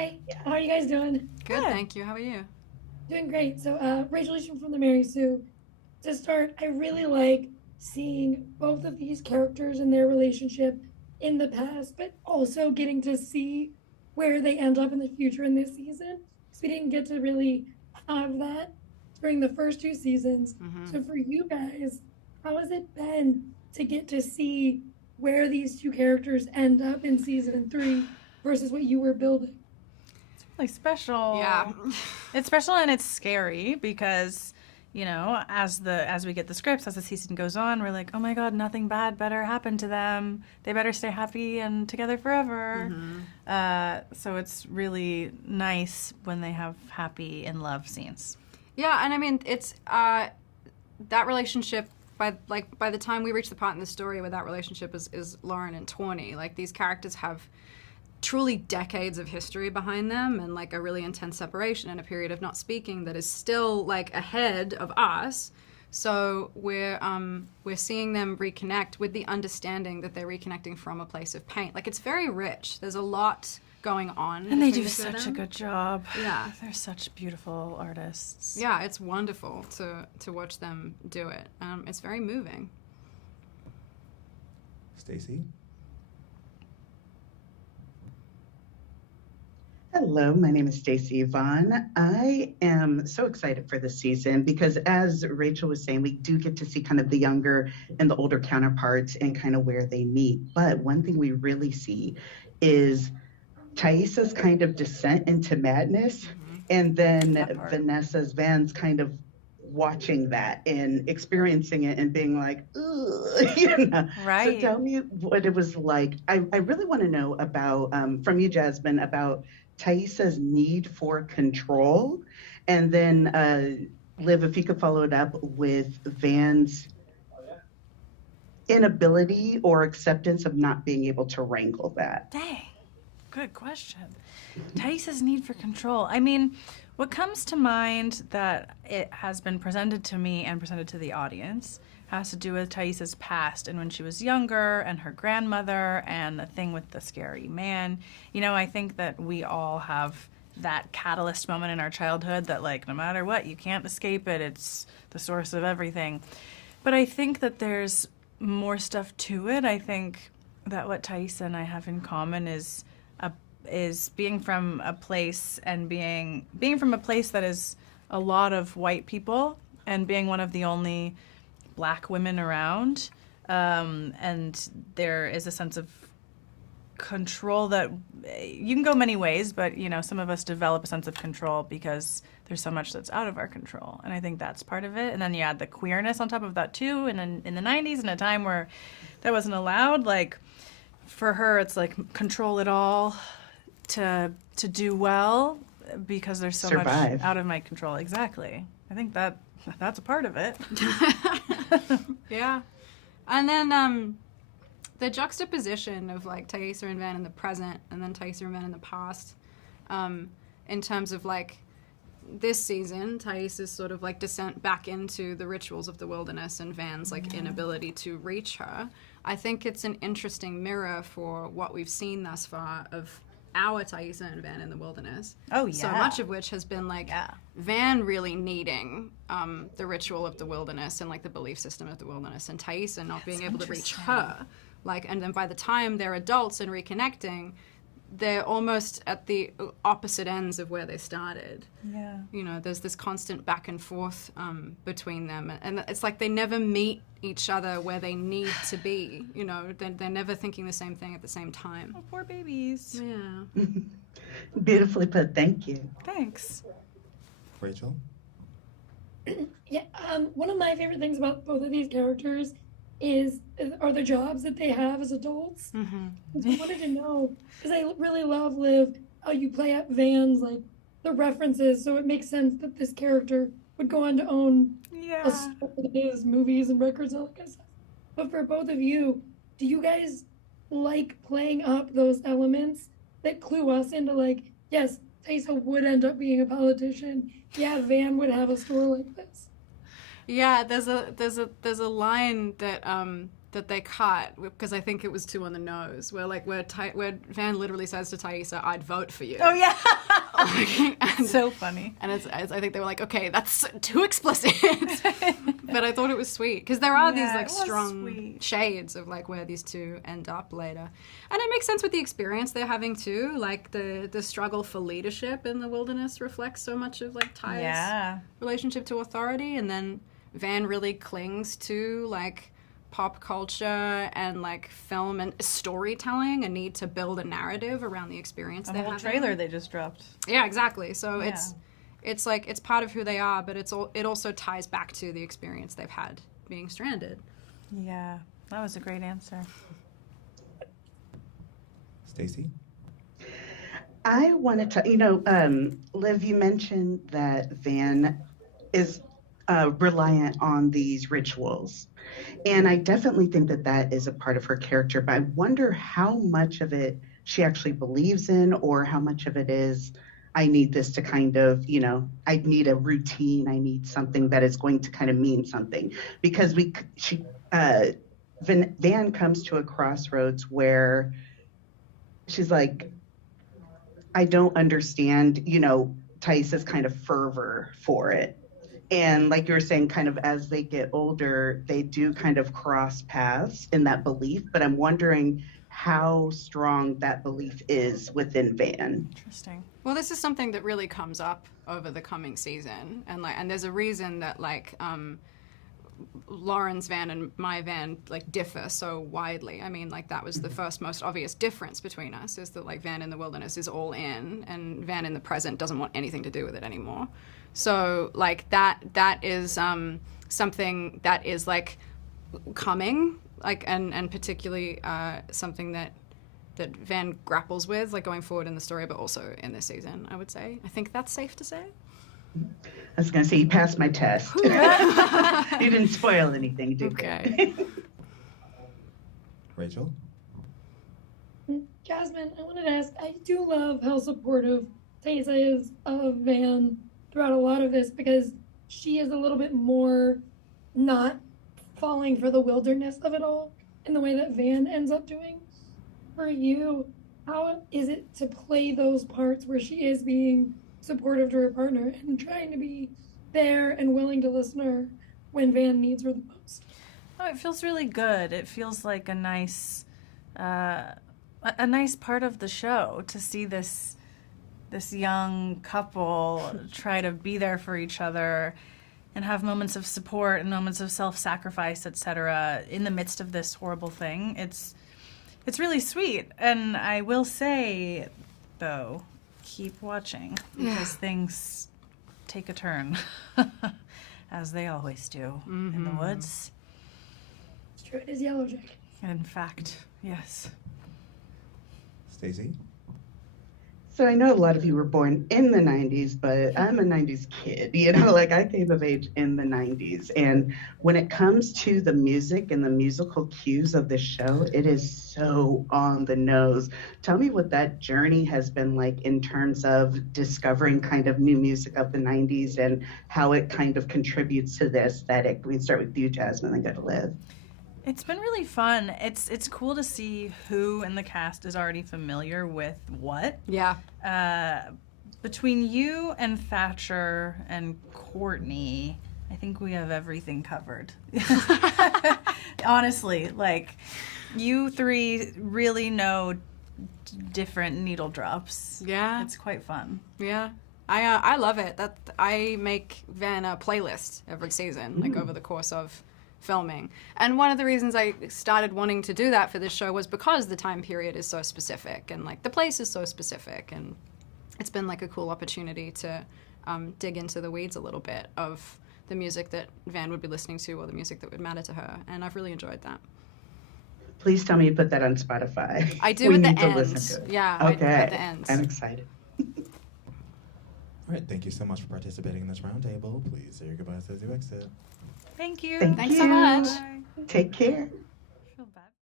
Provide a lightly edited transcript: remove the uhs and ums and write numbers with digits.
Hi, how are you guys doing? Good, thank you. How are you? Doing great. So, Rachel Leishman from the Mary Sue. To start, I really like seeing both of these characters and their relationship in the past, but also getting to see where they end up in the future in this season. Because we didn't get to really have that during the first two seasons. Mm-hmm. So, for you guys, how has it been to get to see where these two characters end up in season three versus what you were building? Really special. Yeah. It's special and it's scary because, as we get the scripts, as the season goes on, we're like, oh my God, nothing bad better happen to them. They better stay happy and together forever. Mm-hmm. So it's really nice when they have happy in love scenes. Yeah, and I mean, it's that relationship. By the time we reach the part in the story where that relationship is Lauren and Tawny, like these characters have truly decades of history behind them and like a really intense separation and a period of not speaking that is still like ahead of us. So we're seeing them reconnect with the understanding that they're reconnecting from a place of pain. Like it's very rich. There's a lot going on. And they do such a good job. Yeah. They're such beautiful artists. Yeah, it's wonderful to watch them do it. It's very moving. Stacy? Hello, my name is Stacey Yvonne. I am so excited for this season because as Rachel was saying, we do get to see kind of the younger and the older counterparts and kind of where they meet. But one thing we really see is Thaisa's kind of descent into madness, and then Vanessa's Van's kind of watching that and experiencing it and being like, ugh, Right. So tell me what it was like. I really want to know about, from you, Jasmin, about Thaisa's need for control, and then Liv, if you could follow it up with Van's inability or acceptance of not being able to wrangle that. Dang. Good question. Thaisa's need for control. I mean, what comes to mind that it has been presented to me and presented to the audience has to do with Thaisa's past and when she was younger and her grandmother and the thing with the scary man. I think that we all have that catalyst moment in our childhood that, like, no matter what, you can't escape it. It's the source of everything. But I think that there's more stuff to it. I think that what Thaisa and I have in common is being from a place and being from a place that is a lot of white people and being one of the only black women around, and there is a sense of control that you can go many ways, but some of us develop a sense of control because there's so much that's out of our control, and I think that's part of it. And then you add the queerness on top of that too, and in the 90s, in a time where that wasn't allowed, like for her it's like control it all to do well because there's so Survive. much out of my control. Exactly. I think that's a part of it. Yeah. And then the juxtaposition of like Thaisa and Van in the present and then Thaisa and Van in the past, in terms of like this season, Thaisa's sort of like descent back into the rituals of the wilderness and Van's like inability to reach her. I think it's an interesting mirror for what we've seen thus far of our Thaisa and Van in the wilderness. Oh, yeah. So much of which has been like Van really needing the ritual of the wilderness and like the belief system of the wilderness, and Thaisa not being able to reach her. Like, and then by the time they're adults and reconnecting, they're almost at the opposite ends of where they started. Yeah. There's this constant back and forth between them, and it's like they never meet each other where they need to be. They're never thinking the same thing at the same time. Oh, poor babies. Yeah. Beautifully put. Thank you. Thanks. Rachel? Yeah, one of my favorite things about both of these characters are the jobs that they have as adults. I wanted to know, because I really love, Liv, how you play up Van's, like, the references, so it makes sense that this character would go on to own a store that is movies and records and all that kind of stuff. But for both of you, do you guys like playing up those elements that clue us into, like, yes, Thaisa would end up being a politician. Yeah, Van would have a store like this. Yeah, there's a line that that they cut, because I think it was too on the nose, where Van literally says to Thaisa, "I'd vote for you." Oh yeah. And, So funny. And I think they were like, okay, that's too explicit. But I thought it was sweet, because there are these Yeah, like it was strong sweet. shades of like where these two end up later. And it makes sense with the experience they're having too. Like the struggle for leadership in the wilderness reflects so much of like Ty's Yeah. relationship to authority, and then Van really clings to like pop culture and like film and storytelling, a need to build a narrative around the experience A they're whole having. trailer they just dropped. Yeah, exactly. So Yeah. it's like it's part of who they are, but it also ties back to the experience they've had being stranded. Yeah, that was a great answer. Stacy? I wanted to, Liv, you mentioned that Van is reliant on these rituals. And I definitely think that that is a part of her character, but I wonder how much of it she actually believes in, or how much of it is, I need this to kind of, I need a routine. I need something that is going to kind of mean something. Because Van comes to a crossroads where she's like, I don't understand, Thaisa's kind of fervor for it. And like you were saying, kind of as they get older, they do kind of cross paths in that belief. But I'm wondering how strong that belief is within Van. Interesting. Well, this is something that really comes up over the coming season, and there's a reason that Lauren's Van and my Van like differ so widely. I mean, like that was the first most obvious difference between us, is that like Van in the wilderness is all in, and Van in the present doesn't want anything to do with it anymore. So like that is something that is like coming, like and particularly something that Van grapples with like going forward in the story, but also in this season, I would say. I think that's safe to say. I was going to say, you passed my test. You didn't spoil anything, did Okay. you? Rachel? Jasmin, I wanted to ask, I do love how supportive Thaisa is of Van throughout a lot of this, because she is a little bit more not falling for the wilderness of it all in the way that Van ends up doing. For you, how is it to play those parts where she is being supportive to her partner and trying to be there and willing to listen to her when Van needs her the most? Oh, it feels really good. It feels like a nice part of the show to see this young couple try to be there for each other and have moments of support and moments of self-sacrifice, etc. in the midst of this horrible thing. It's really sweet. And I will say, though, keep watching, because things take a turn, as they always do in the woods. It's true, it is Yellowjackets. In fact, yes. Stacy? So I know a lot of you were born in the 90s, but I'm a 90s kid, like I came of age in the 90s. And when it comes to the music and the musical cues of the show, it is so on the nose. Tell me what that journey has been like in terms of discovering kind of new music of the 90s and how it kind of contributes to the aesthetic. We start with you, Jasmine, then go to Liv. It's been really fun. It's cool to see who in the cast is already familiar with what. Yeah. Between you and Thatcher and Courtney, I think we have everything covered. Honestly, like, you three really know different needle drops. Yeah. It's quite fun. Yeah. I love it. That I make Van a playlist every season, like over the course of filming. And one of the reasons I started wanting to do that for this show was because the time period is so specific and like the place is so specific, and it's been like a cool opportunity to dig into the weeds a little bit of the music that Van would be listening to or the music that would matter to her, and I've really enjoyed that. Please tell me you put that on Spotify. I do We at the need to end. listen to it. Yeah, Okay. at the end. I'm excited. All right, thank you so much for participating in this roundtable. Please say your goodbyes as you exit. Thank you. Thank Thanks you. so much. Bye. Take care.